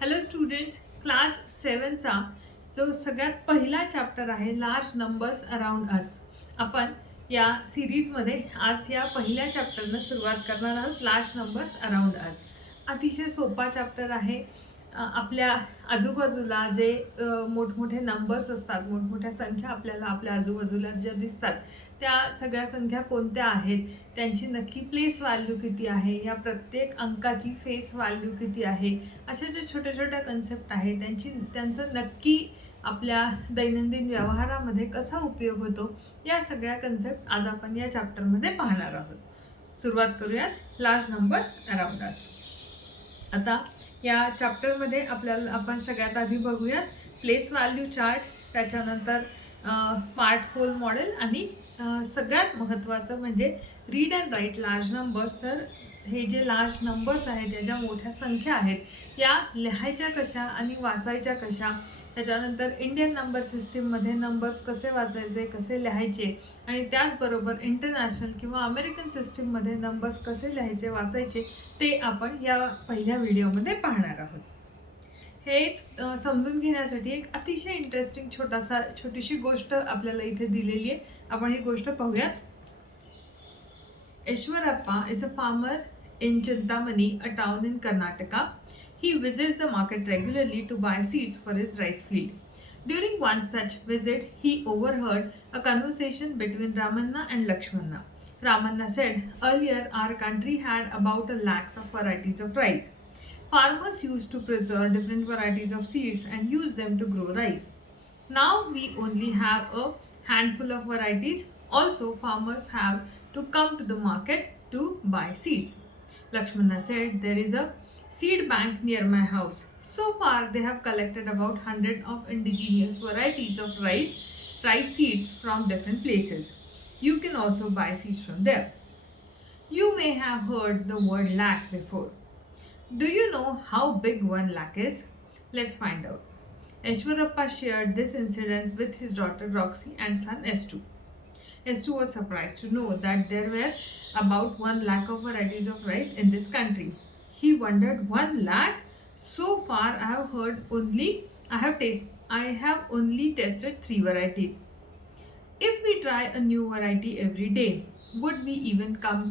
Hello students, class 7चा जो सगळ्यात पहिला चॅप्टर आहे लार्ज नंबर्स अराउंड अस. आपण या सिरीजमध्ये आज या पहिल्या चॅप्टरनं सुरुवात करणार आहोत. लार्ज नंबर्स अराउंड अस अतिशय सोपा चॅप्टर आहे. आपल्या आजूबाजूला जे मोठमोठे नंबर्स असतात, मोठमोठ्या संख्या आपल्याला आपल्या आजूबाजूला ज्या दिसतात, त्या सगळ्या संख्या कोणत्या आहेत, त्यांची नक्की प्लेस व्हॅल्यू किती आहे, या प्रत्येक अंकाची फेस व्हॅल्यू किती आहे, अशा ज्या छोट्या छोट्या कन्सेप्ट आहेत त्यांचं नक्की आपल्या दैनंदिन व्यवहारामध्ये कसा उपयोग होतो, या सगळ्या कन्सेप्ट आज आपण या चॅप्टरमध्ये पाहणार आहोत. सुरुवात करूयात लार्ज नंबर्स अराउंड अस. आता या चॅप्टरमध्ये आपण सगळ्यात आधी बघूयात प्लेस व्हॅल्यू चार्ट, त्याच्यानंतर पार्ट होल मॉडेल आणि सगळ्यात महत्त्वाचं म्हणजे read and write large numbers. तर हे जे लार्ज नंबर्स आहेत, या ज्या मोठ्या संख्या आहेत, या लिहायच्या कशा आणि वाचायच्या कशा, त्याच्यानंतर इंडियन नंबर सिस्टीममध्ये नंबर्स कसे वाचायचे, कसे लिहायचे, आणि त्याचबरोबर इंटरनॅशनल किंवा अमेरिकन सिस्टीममध्ये नंबर्स कसे लिहायचे वाचायचे, ते आपण या पहिल्या व्हिडिओमध्ये पाहणार आहोत. हेच समजून घेण्यासाठी एक अतिशय इंटरेस्टिंग छोटीशी गोष्ट आपल्याला इथे दिलेली आहे. आपण ही गोष्ट पाहूयात. Eshwarappa is a farmer in Chintamani, a town in Karnataka. He visits the market regularly to buy seeds for his rice field. During one such visit, he overheard a conversation between Ramanna and Lakshmanna. Ramanna said, "Earlier, our country had about a lakhs of varieties of rice. Farmers used to preserve different varieties of seeds and use them to grow rice. Now we only have a handful of varieties. Also, farmers have to come to the market to buy seeds." Lakshmana said, "There is a seed bank near my house. So far, they have collected about 100 of indigenous varieties of rice seeds from different places. You can also buy seeds from there." You may have heard the word lakh before. Do you know how big 1 lakh is? Let's find out. Eshwarappa shared this incident with his daughter Roxy and son S2. S2 was surprised to know that there were about 1 lakh of varieties of rice in this country. He wondered, 1 lakh? So far I have only tested 3 varieties. If we try a new variety every day, would we even come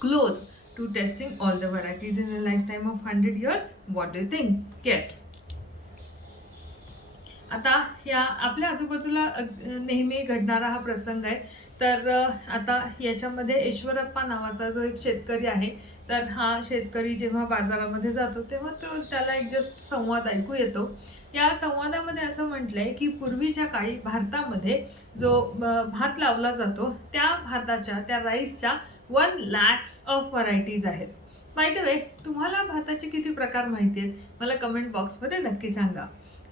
close to testing all the varieties in a lifetime of 100 years? What do you think? Guess. आता या आपल्या आजूबाजूला नेहमी घडणारा हा प्रसंग आहे. तर आता याच्यामध्ये ईश्वरप्पा नावाचा जो एक शेतकरी आहे, तर हा शेतकरी जेव्हा बाजारामध्ये जातो तेव्हा त्याला एक जस्ट संवाद ऐकू येतो. या संवादामध्ये असं म्हटलंय की पूर्वीच्या काळी भारतामध्ये जो भात लावला जातो, त्या भाताच्या, त्या राईसच्या 1 lakhs ऑफ व्हरायटीज आहेत. बाय द वे, तुम्हाला भाताचे किती प्रकार माहिती आहेत मला कमेंट बॉक्समध्ये नक्की सांगा.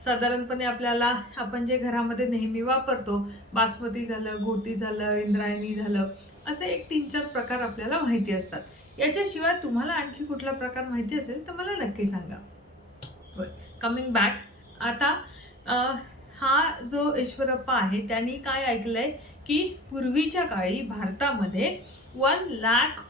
साधारणपणे आपण जे घरामध्ये नेहमी वापरतो, बासमती झालं, घोटी झालं, इंद्रायणी झालं, असे एक 3-4 प्रकार आपल्याला माहिती असतात. याच्याशिवाय तुम्हाला आणखी कुठला प्रकार माहिती असेल तर मला नक्की सांगा. कमिंग बॅक, आता हा जो ईश्वरप्पा आहे त्यांनी काय ऐकलंय की पूर्वीच्या काळी भारतामध्ये 1 lakhs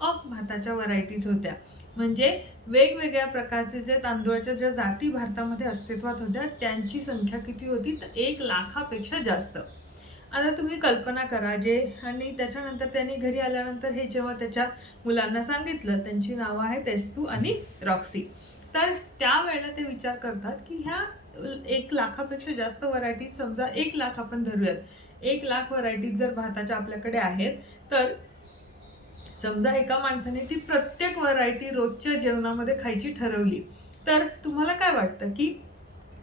ऑफ भाताच्या व्हरायटीज होत्या. म्हणजे वेगवेगळ्या प्रकारचे जे तांदूळाच्या ज्या जाती भारतामध्ये अस्तित्वात होत्या, त्यांची संख्या किती होती तर 1 लाखापेक्षा जास्त. आता तुम्ही कल्पना करा, आणि त्याच्यानंतर त्यांनी घरी आल्यानंतर हे जेव्हा त्याच्या मुलांना सांगितलं, त्यांची नावं आहेत एस्तू आणि रॉक्सी, तर त्यावेळेला ते विचार करतात की ह्या 1 लाखापेक्षा जास्त व्हरायटीज, समजा 1 लाख आपण धरूयात, 1 लाख व्हरायटीज जर भाताच्या आपल्याकडे आहेत, तर समजा एका माणसाने ती प्रत्येक व्हरायटी रोजच्या जेवणामध्ये खायची ठरवली, तर तुम्हाला काय वाटतं की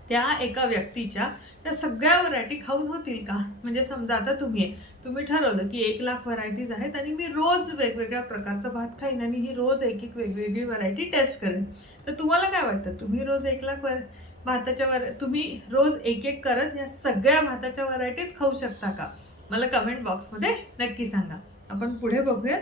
त्या एका व्यक्तीच्या त्या सगळ्या व्हरायटी खाऊन होतील का? म्हणजे समजा आता तुम्ही ठरवलं की 1 लाख व्हरायटीज आहेत आणि मी रोज वेगवेगळ्या प्रकारचा भात खाईन आणि ही रोज एक वेगवेगळी व्हरायटी टेस्ट करेन, तर तुम्हाला काय वाटतं, तुम्ही रोज 1 लाख तुम्ही रोज एक करत या सगळ्या भाताच्या व्हरायटीज खाऊ शकता का? मला कमेंट बॉक्समध्ये नक्की सांगा. आपण पुढे बघूयात.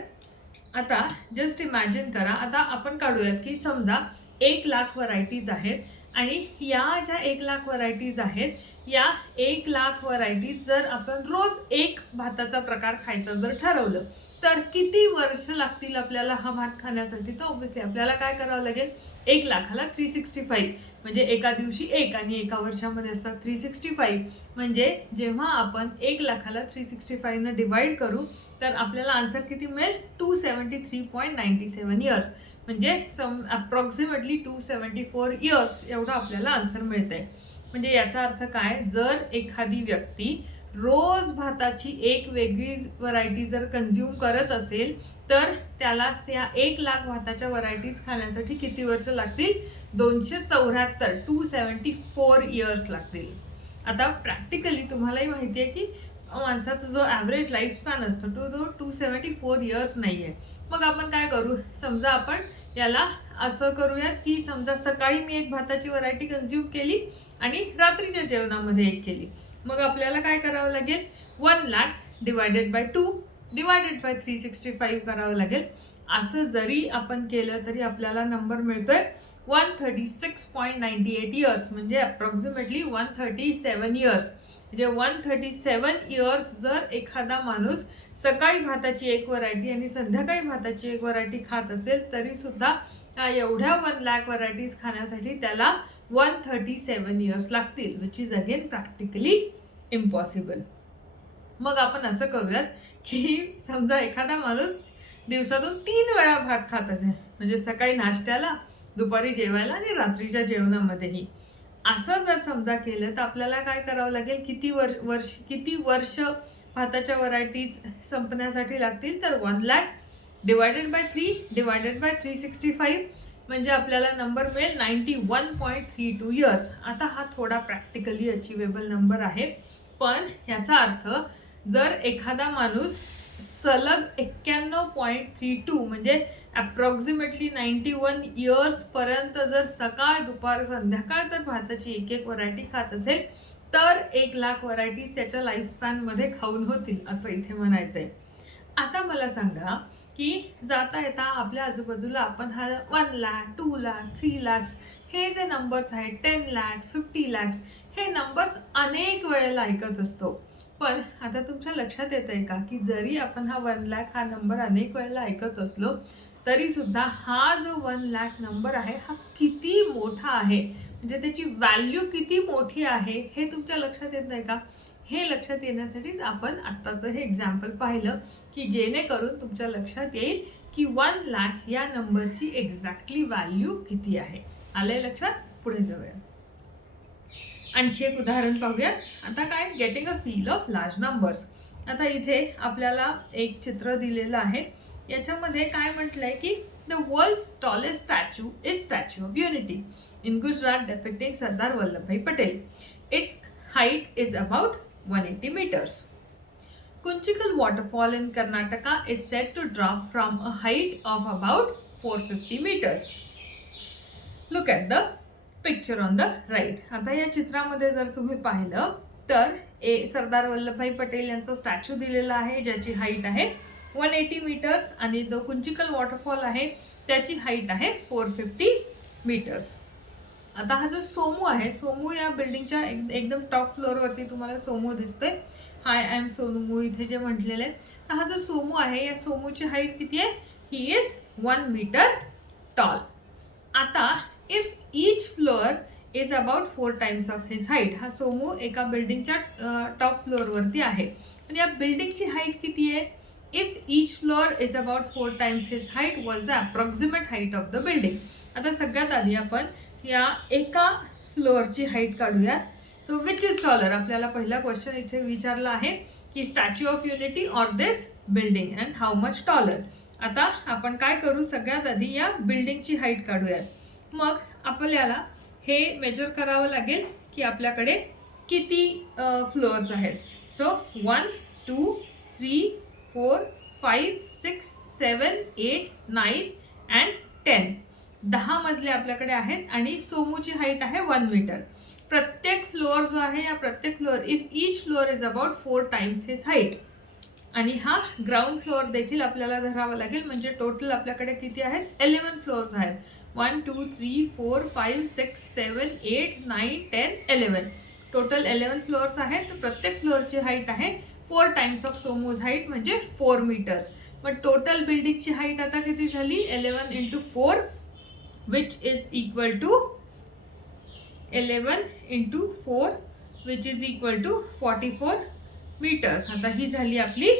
आता जस्ट इमॅजिन करा, आता आपण काढूयात की समजा 1 लाख व्हरायटीज आहेत आणि या ज्या 1,00,000 व्हरायटीज आहेत, या 1,00,000 व्हरायटीज जर आपण रोज एक भाताचा प्रकार खायचा जर ठरवलं तर किती वर्ष लागतील आपल्याला हा भात खाण्यासाठी? तर ऑब्व्हियसली आपल्याला काय करावं लागेल, 1,00,000ला 365 म्हणजे एका दिवशी एक आणि एका वर्षामध्ये असतात 365. म्हणजे जेव्हा आपण 1,00,000ला 365 ने डिवाइड करू तर आपल्याला आन्सर किती मिळेल? 273.97 इयर्स. म्हणजे अप्रॉक्सिमेटली 274 इयर्स एवढं आपल्याला आन्सर मिळतंय. म्हणजे याचा अर्थ काय, जर एखादी व्यक्ती रोज भाताची एक वेगळी व्हरायटी जर कन्झ्युम करत असेल तर त्याला या 1,00,000 भाताच्या व्हरायटीज खाण्यासाठी किती वर्ष लागतील? 274, 274 इयर्स लागतील. आता प्रॅक्टिकली तुम्हालाही माहिती आहे की माणसाचा जो ॲव्हरेज लाईफ स्पॅन असतो तो 274 इयर्स नाही आहे. मग आपण काय करू, समजा आपण याला असं करूयात की समजा सकाळी मी एक भाताची व्हरायटी कन्झ्युम केली आणि रात्रीच्या जेवणामध्ये एक केली. मग आपल्याला काय करावं लागेल, 1,00,000 डिवायडेड बाय 2 डिवायडेड बाय 365 करावं लागेल. असं जरी आपण केलं तरी आपल्याला नंबर मिळतोय 136.98 इयर्स. म्हणजे अप्रॉक्सिमेटली 137 इयर्स. म्हणजे 137 इयर्स जर एखादा माणूस सकाळी भाताची एक व्हरायटी आणि संध्याकाळी भाताची एक व्हरायटी खात असेल तरी सुद्धा एवढ्या 1,00,000 व्हरायटीज खाण्यासाठी त्याला 137 इयर्स लागतील, which is again practically impossible. मग आपण असं करूयात की समजा एखादा माणूस दिवसातून 3 वेळा भात खात असेल, म्हणजे सकाळी नाश्त्याला, दुपारी जेवायला आणि रात्रीच्या जेवणामध्येही. असं जर समजा केलं तर आपल्याला काय करावं लागेल, किती वर्ष भाताच्या व्हरायटीज संपण्यासाठी लागतील? तर 1,00,000 डिवायडेड बाय 3 डिवायडेड बाय 365 म्हणजे आपल्याला नंबर मिळेल 91.32 इयर्स. आता हा थोडा प्रॅक्टिकली अचिवेबल नंबर आहे, पण याचा अर्थ जर एखादा माणूस सलग 91.32 म्हणजे अप्रॉक्सिमेटली 91 इयर्स पर्यंत जर सकाळ दुपार संध्याकाळ जर भाताची एक एक व्हरायटी खात असेल तर 1,00,000 व्हरायटीज त्याच्या लाईफस्पॅनमध्ये खाऊन होतील, असं इथे म्हणायचं आहे. आता मला सांगा की जाता येता आपल्या आजूबाजूला आपण हा 1,00,000, 2,00,000, 3,00,000 हे जे नंबर्स आहेत, 10,00,000, 50,00,000 हे नंबर्स अनेक वेळेला ऐकत असतो. पण आता तुमच्या लक्षात येत आहे का की जरी आपण हा 1,00,000 हा नंबर अनेक वेळेला ऐकत असलो तरी सुद्धा हा जो 1,00,000 नंबर आहे हा किती मोठा आहे, म्हणजे त्याची व्हॅल्यू किती मोठी आहे हे तुमच्या लक्षात येत नाही का? हे लक्षात येण्यासाठीच आपण आत्ताचं हे एक्झाम्पल पाहिलं की जेणेकरून तुमच्या लक्षात येईल की 1,00,000 या नंबरची एक्झॅक्टली व्हॅल्यू किती आहे. आलंय लक्षात? पुढे जाऊया. आणखी एक उदाहरण पाहूयात. आता काय, getting a feel of large numbers. आता इथे आपल्याला एक चित्र दिलेलं आहे. याच्यामध्ये काय म्हटलंय की the world's tallest statue is Statue of Unity in Gujarat depicting Sardar Vallabhbhai Patel. It's height is about 180 meters. Kunchikal waterfall in Karnataka is said to drop from a height of about 450 meters. Look at the picture on the right. आता या चित्रामध्ये जर तुम्ही पाहिलं तर सरदार वल्लभभाई पटेल यांचा statue दिलेला आहे ज्याची हाईट आहे 180 मीटर्स आणि जो कुंचिकल वॉटरफॉल आहे त्याची हाईट आहे 450 मीटर्स. आता हा जो सोमू आहे, सोमू या बिल्डिंगच्या एकदम टॉप फ्लोअरवरती तुम्हाला सोमू दिसतोय. हाय आय एम सोमू इथे जे म्हटलेलं आहे. तर हा जो सोमू आहे या सोमूची हाईट किती आहे? He is 1 meter tall. आता if each floor is about 4 times of his height. हा सोमू एका बिल्डिंगच्या टॉप फ्लोअरवरती आहे आणि या बिल्डिंगची हाईट किती आहे? If each floor is about 4 times his height was the approximate height of the building. आता सगळ्यात आधी आपण या एका फ्लोअरची हाईट काढूयात. So which is taller? आपल्याला पहिला क्वेश्चन इथे विचारला आहे की Statue of Unity or this building and how much taller. आता आपण काय करू, सगळ्यात आधी या बिल्डिंगची हाईट काढूयात. मग आपल्याला हे मेजर करावं लागेल की आपल्याकडे किती फ्लोअर्स आहेत. So 1 2 3 4 5 6 7 8 9 and 10. 10 मजले आपल्याकडे आहेत आणि सोमूची हाईट आहे 1 मीटर. प्रत्येक फ्लोअर जो आहे या प्रत्येक floor if each floor is about 4 times his height. आणि हा ग्राउंड फ्लोअर देखील आपल्याला धरावा लागेल. म्हणजे टोटल आपल्याकडे किती आहेत? 11 फ्लोअर्स आहेत. 1 2 3 4 5 6 7 8 9 10 11. टोटल 11 फ्लोअर्स आहेत. प्रत्येक फ्लोअरची हाईट आहे 4 टाइम्स ऑफ सोमूज हाईट म्हणजे 4 मीटर्स. मग टोटल बिल्डिंगची हाईट आता किती झाली? 11 into 4 which is equal to 11 into 4 which is equal to 44 metres. आता ही झाली आपली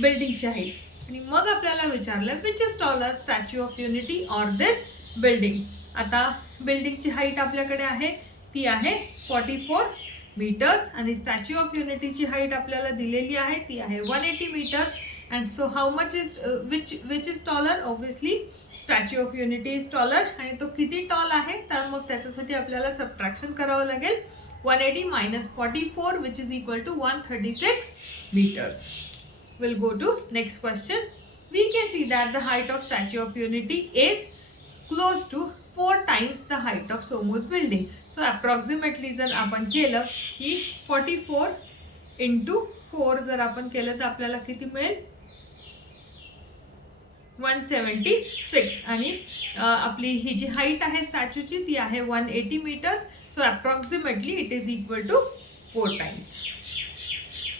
बिल्डिंगची हाईट. आणि मग आपल्याला विचारलं which is taller, statue of Unity or this building. आता बिल्डिंगची हाईट आपल्याकडे आहे ती आहे 44 मीटर्स आणि स्टॅच्यू ऑफ युनिटीची हाईट आपल्याला दिलेली आहे ती आहे 180 metres. And so how much is which is taller? Obviously Statue of Unity is taller. आणि तो किती टॉल आहे तर मग त्याच्यासाठी आपल्याला सबट्रॅक्शन करावं लागेल. 180 minus 44 which is equal to 136 meters. We'll go to next question. We can see that the height of Statue of Unity is close to 4 times the height of Somu's building. So approximately जर आपण केलं की 44 into 4 जर आपण केलं तर आपल्याला किती मिळेल? 176. आणि आपली ही जी हाईट आहे स्टॅच्यूची ती आहे 180 metres. So approximately it is equal to 4 times.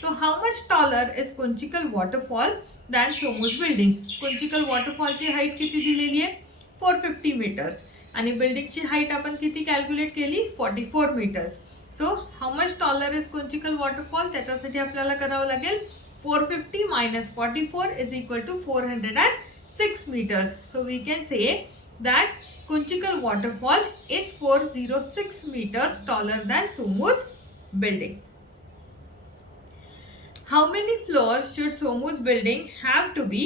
So how much taller is Kunchikal waterfall than Somu's building? Kunchikal waterfall ची हाईट किती दिलेली आहे? 450 मीटर्स. आणि बिल्डिंगची हाईट आपण किती कॅल्क्युलेट केली? 44 metres. So how much taller is Kunchikal waterfall? त्याच्यासाठी आपल्याला करावं लागेल 450 minus 44 is equal to 406 meters. So we can say that Kunchikal waterfall is 406 meters taller than Somu's building. How many floors should Somu's building have to be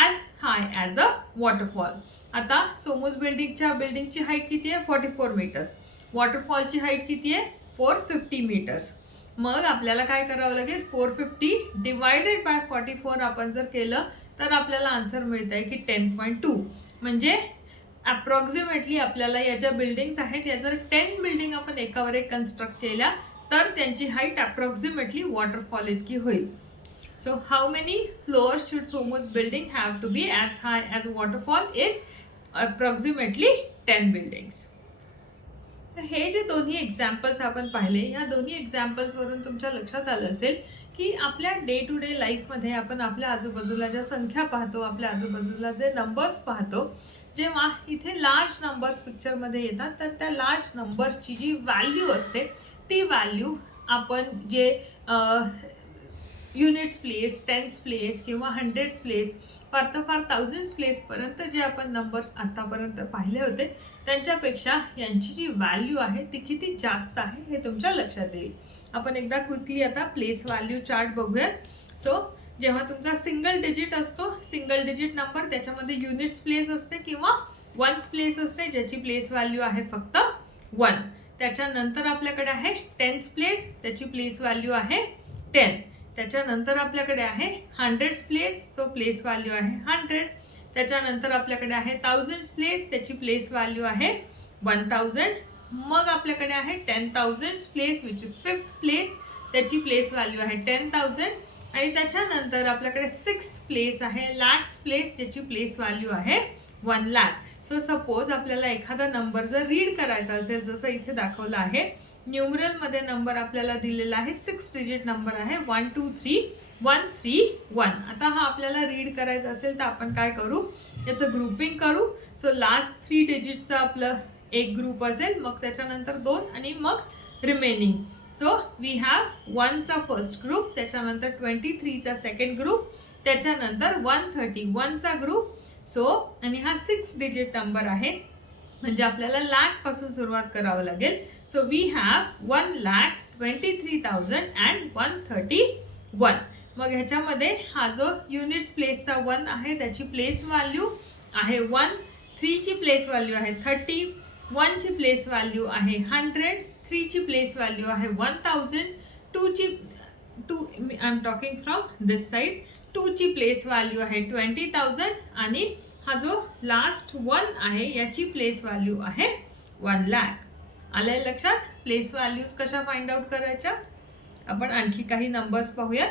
as high as a waterfall? आता Somu's बिल्डिंगची height किती आहे? 44 metres. वॉटरफॉलची height किती आहे? 450 metres. मग आपल्याला काय करावं लागेल? 450 डिवायडेड बाय 44 आपण जर केलं तर आपल्याला आन्सर मिळत आहे की 10.2. म्हणजे अप्रॉक्सिमेटली आपल्याला या ज्या बिल्डिंग्स आहेत या जर 10 बिल्डिंग आपण एकावर एक कन्स्ट्रक्ट केल्या तर त्यांची हाईट अप्रॉक्सिमेटली वॉटरफॉल इतकी होईल. So how many floors should Somu's building have to be as high as waterfall is approximately 10 buildings. हे जे दोन्ही एक्झाम्पल्स आपण पाहिले या दोन्ही एक्झाम्पल्सवरून तुमच्या लक्षात आलं असेल की आपल्या डे टू डे लाईफमध्ये आपण आपल्या आजूबाजूला ज्या संख्या पाहतो, आपल्या आजूबाजूला जे नंबर्स पाहतो, जेव्हा इथे लार्ज नंबर्स पिक्चरमध्ये येतात तर त्या लार्ज नंबर्सची जी व्हॅल्यू असते ती व्हॅल्यू आपण जे युनिट्स प्लेस, टेन्स प्लेस किंवा हंड्रेड्स प्लेस फार तर फार थाउजंड्स प्लेसपर्यंत जे आपण नंबर्स आत्तापर्यंत पाहिले होते त्यांच्यापेक्षा यांची जी व्हॅल्यू आहे ती किती जास्त आहे हे तुमच्या लक्षात येईल. आपण एकदा क्विकली आता प्लेस व्हॅल्यू चार्ट बघूयात. सो जेव्हा तुमचा सिंगल डिजिट असतो, सिंगल डिजिट नंबर त्याच्यामध्ये युनिट्स प्लेस असते किंवा वन्स प्लेस असते ज्याची प्लेस व्हॅल्यू आहे फक्त 1. त्याच्यानंतर आपल्याकडे आहे टेन्स प्लेस, त्याची प्लेस व्हॅल्यू आहे 10. त्याच्यानंतर आपल्याकडे आहे hundreds place, so place value आहे 100. त्याच्यानंतर आपल्याकडे आहे थाउजंड्स प्लेस, त्याची प्लेस व्हॅल्यू आहे 1000. मग आपल्याकडे आहे 10,000 place which is 5th place, त्याची प्लेस व्हॅल्यू आहे 10,000. आणि त्याच्यानंतर आपल्याकडे 6th प्लेस आहे लॅक्स प्लेस, ज्याची प्लेस व्हॅल्यू आहे 1 लाख. सो सपोज आपल्याला एखादा नंबर जर रीड करायचा असेल जसं इथे दाखवलं आहे, न्यूमरलमध्ये नंबर आपल्याला दिलेला आहे 6 डिजिट नंबर आहे 1 2 3 1 3 1. आता हा आपल्याला रीड करायचा असेल तर आपण काय करू? याचं ग्रुपिंग करू. सो लास्ट 3 डिजिटचा आपलं एक ग्रुप असेल, मग त्याच्यानंतर 2 आणि मग रिमेनिंग. सो वी हॅव 1चा फर्स्ट ग्रुप, त्याच्यानंतर 23चा सेकंड ग्रुप, त्याच्यानंतर 131चा ग्रुप. सो आणि हा 6 डिजिट नंबर आहे म्हणजे आपल्याला लाखपासून सुरुवात करावं लागेल. So we have 1,23,131. मग ह्याच्यामध्ये हा जो युनिट्स प्लेसचा 1 आहे त्याची प्लेस व्हॅल्यू आहे 1, 3ची प्लेस व्हॅल्यू आहे 30, 1ची प्लेस व्हॅल्यू आहे 100, 3ची प्लेस व्हॅल्यू आहे 1000, 2 I am talking from this side, 2ची प्लेस व्हॅल्यू आहे 20,000 आणि हा जो लास्ट 1 आहे याची प्लेस व्हॅल्यू आहे 1 लाख. आलंय लक्षात? प्लेस व्हॅल्यूज कशा फाइंड आउट करायच्या? आपण आणखी काही नंबर्स पाहूयात.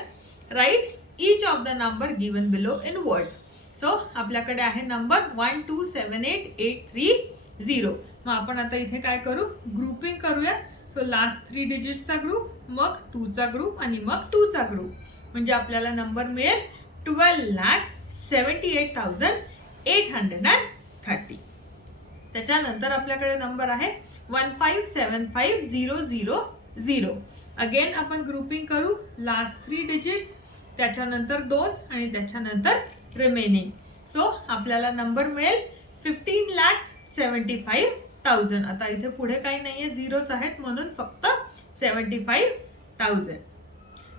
Right, each of the number given below in words. So आपल्याकडे आहे नंबर 1278830. मग आपण आता इथे काय करू, ग्रुपिंग करूया. सो लास्ट 3 डिजिट्सचा ग्रुप, मग 2 चा ग्रुप आणि मग 2 चा ग्रुप, म्हणजे आपल्याला नंबर मिळेल 12,78,830. त्याच्यानंतर आपल्याकडे नंबर आहे 1575,000. अगेन आपण ग्रुपिंग करू, लास्ट 3 डिजिट्स, त्याच्यानंतर 2 आणि त्याच्यानंतर रिमेनिंग. सो आपल्याला नंबर मिळेल 15,75,000. आता इथे पुढे काही नाहीये, झिरोच आहेत म्हणून फक्त 75,000.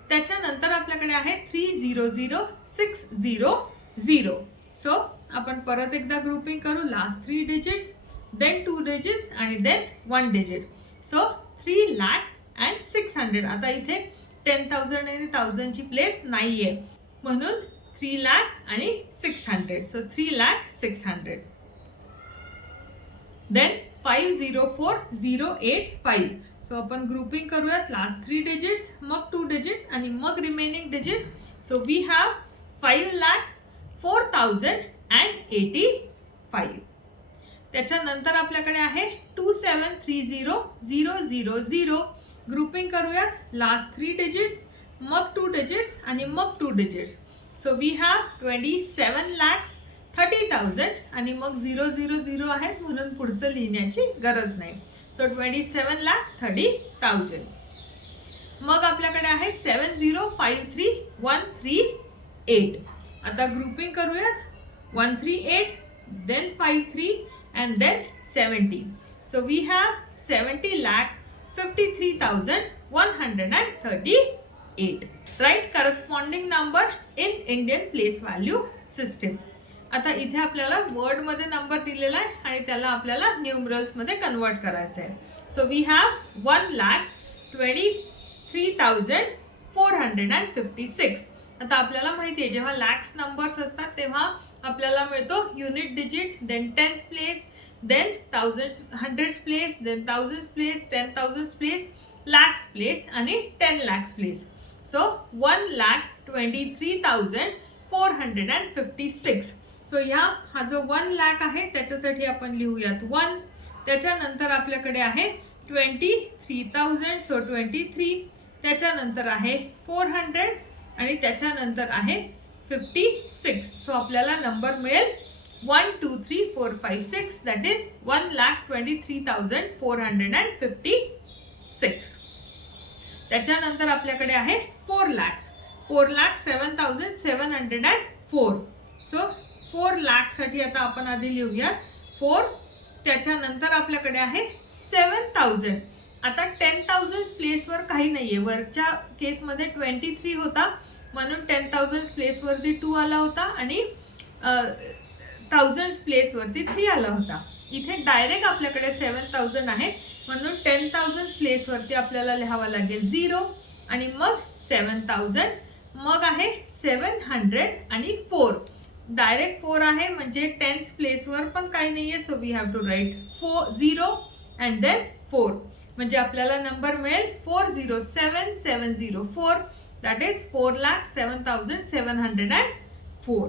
त्याच्यानंतर आपल्याकडे आहे 300,600. सो आपण परत एकदा ग्रुपिंग करू, लास्ट 3 डिजिट्स, देन 2 डिजिट्स आणि देन 1 डिजिट. सो 3,00,600. आता इथे 10,000 आणि 1,000 ची प्लेस नाहीये म्हणून 3,00,000 आणि 600. सो 3,00,600. देन 504085. सो आपण ग्रुपिंग करूयात, लास्ट 3 डिजिट्स, मग 2 डिजिट आणि मग remaining digit. So we have 5,04,085. त्याच्यानंतर आपल्याकडे आहे 2730,000. ग्रुपिंग करूयात, लास्ट 3 डिजिट्स, मग 2 डिजिट्स आणि मग 2 डिजिट्स. सो वी हॅव 27,30,000 आणि मग 000 आहेत म्हणून पुढचं लिहिण्याची गरज नाही. सो 27,30,000. मग आपल्याकडे आहे 7053,138. आता ग्रुपिंग करूयात, 138, then 53 and then 70. So we have 70,53,138. Write corresponding number in Indian place value system. आता इथे आपल्याला वर्ड मध्ये नंबर दिलेला आहे आणि त्याला आपल्याला न्यूमरल्स मध्ये कन्वर्ट करायचं आहे. So we have 1,23,456. आता आपल्याला माहिती आहे, जेव्हा लॅक्स नंबर्स असतात तेव्हा आपल्याला मिळतो unit digit, then tens place, then thousands, hundreds place, then thousands place, 10,000 place, lakhs place आणि 10 लॅक्स प्लेस. सो 1,23,456. सो हा जो 1 लाख आहे त्याच्यासाठी आपण लिहूयात 1. त्याच्यानंतर आपल्याकडे आहे 23,000. सो 23. त्याच्यानंतर आहे 400 आणि त्याच्यानंतर आहे 56. सो आपल्याला नंबर मिळेल 1 2 3 4 5 6. That is 1,23,456. त्याच्यानंतर आपल्याकडे आहे 4 lakhs. 4,07,704. सो 4 लाख साठी आता आपण आधी लिहूया 4. त्याच्यानंतर आपल्याकडे आहे 7,000. आता 10,000 प्लेस वर काही नाहीये, वरच्या केसमध्ये 23 होता म्हणून 10,000 प्लेस वरती 2 आला होता आणि 1000 प्लेस वरती 3 आला होता. इथे डायरेक्ट आपल्याकडे 7,000 आहे म्हणून 10,000 प्लेस वरती आपल्याला लिहावा लागेल 0 आणि मग 7,000, मग आहे 700 आणि 4. डायरेक्ट 4 आहे म्हणजे 10th प्लेस वर पण काही नाहीये. So we have to write 0 and then 4, म्हणजे आपल्याला नंबर मिळेल 407,704. That is 4,07,704.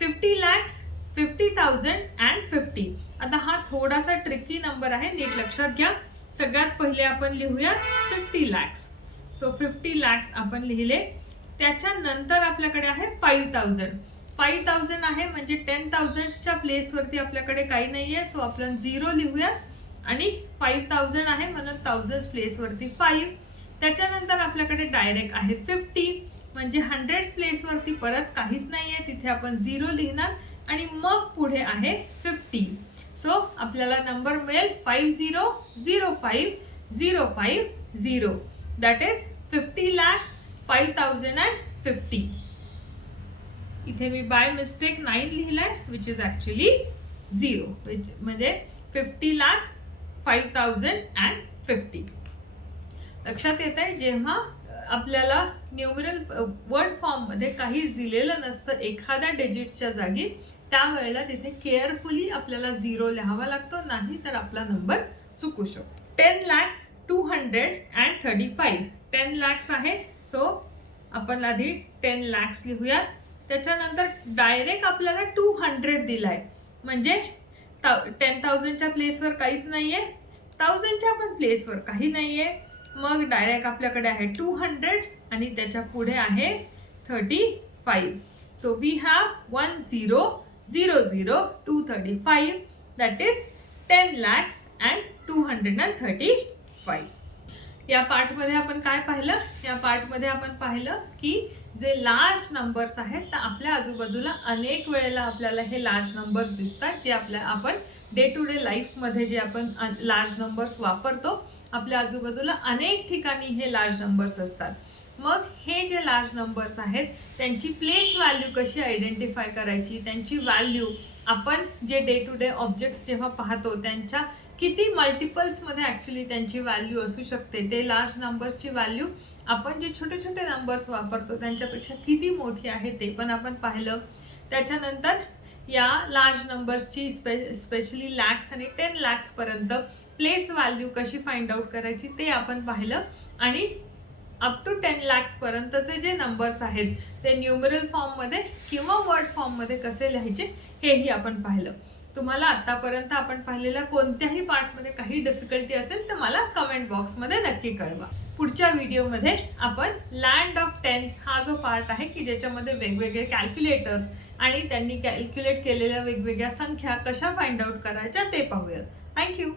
50 lakhs, 50,000 and 50. आता हा थोडासा ट्रिकी नंबर आहे, नीट लक्षात घ्या. सगळ्यात पहिले आपण लिहूया 50 lakhs. सो 50 lakhs आपण लिहिले. त्याच्यानंतर आपल्याकडे आहे 5,000. 5,000 आहे म्हणजे 10,000च्या प्लेस वरती आपल्याकडे काही नाहीये. सो आपण 0 लिहूया आणि 5,000 आहे म्हणून 1000 प्लेस वरती 5. त्याच्यानंतर आपल्याकडे डायरेक्ट आहे 50 म्हणजे 100 प्लेस वरती परत काहीच नाहीये, तिथे आपण 0 लिहिणार आणि मग पुढे आहे 50. सो आपल्याला नंबर मिळेल 50,05,050. That is 50 lakh 5,000 and 50. इथे मी बाय मिस्टेक 9 लिहिलाय विच इज ऍक्च्युअली 0, म्हणजे 50 लाख 5,000 and 50. लक्षात येत आहे, जेव्हा आपल्याला न्यूमरल वर्ड फॉर्म मध्ये काहीच दिलेलं नसतं एखाद्या डिजिटच्या जागी, त्यावेळेला तिथे केअरफुली आपल्याला 0 लिहावा लागतो, नाही तर आपला नंबर चुकू शकतो. 10,02,035. 10 lakhs आहे. सो आपण आधी 10 lakhs लिहूयात. त्याच्यानंतर डायरेक्ट आपल्याला 200 दिलाय, म्हणजे 10,000च्या प्लेसवर काहीच नाहीये, 1000च्या पण प्लेसवर काही नाहीये. मग डायरेक्ट आपल्याकडे आहे 200 आणि त्याच्या पुढे आहे 35. So we have 1000,235, that is 10 lakhs and 235. या पार्टमध्ये आपण काय पाहिलं? या पार्टमध्ये आपण पाहिलं की जे लार्ज नंबर्स आहेत तर आपल्या आजूबाजूला अनेक वेळेला आपल्याला हे लार्ज नंबर्स दिसतात, जे आपण डे टू डे लाईफमध्ये जे आपण लार्ज नंबर्स वापरतो, आपल्या आजूबाजूला अनेक ठिकाणी हे लार्ज नंबर्स असतात. मग हे जे लार्ज नंबर्स आहेत त्यांची प्लेस व्हॅल्यू कशी आयडेंटिफाय करायची, त्यांची व्हॅल्यू आपण जे डे टू डे ऑब्जेक्ट्स जेव्हा पाहतो त्यांच्या किती मल्टिपल्समध्ये ॲक्च्युली त्यांची व्हॅल्यू असू शकते, ते लार्ज नंबर्सची व्हॅल्यू आपण जे छोटे छोटे नंबर्स वापरतो त्यांच्यापेक्षा किती मोठी आहे ते पण आपण पाहिलं. त्याच्यानंतर या लार्ज नंबर्सची स्पेशली लॅक्स आणि 10 lakhs पर्यंत प्लेस व्हॅल्यू कशी फाइंड आउट करायची ते आपण पाहिलं. आणि अप टू 10 lakhs पर्यंतचे जे नंबर्स आहेत ते न्यूमरल फॉर्ममध्ये किंवा वर्ड फॉर्ममध्ये कसे लिहायचे हेही आपण पाहिलं. तुम्हाला आतापर्यंत आपण पाहिलेल्या कोणत्याही पार्टमध्ये काही डिफिकल्टी असेल तर मला कमेंट बॉक्समध्ये नक्की कळवा. पुढच्या व्हिडिओमध्ये आपण लँड ऑफ टेन्स हा जो पार्ट आहे की ज्याच्यामध्ये वेगवेगळे कॅल्क्युलेटर्स आणि त्यांनी कॅल्क्युलेट केलेल्या वेगवेगळ्या संख्या कशा फाइंड आउट करायच्या ते पाहूया. थँक्यू.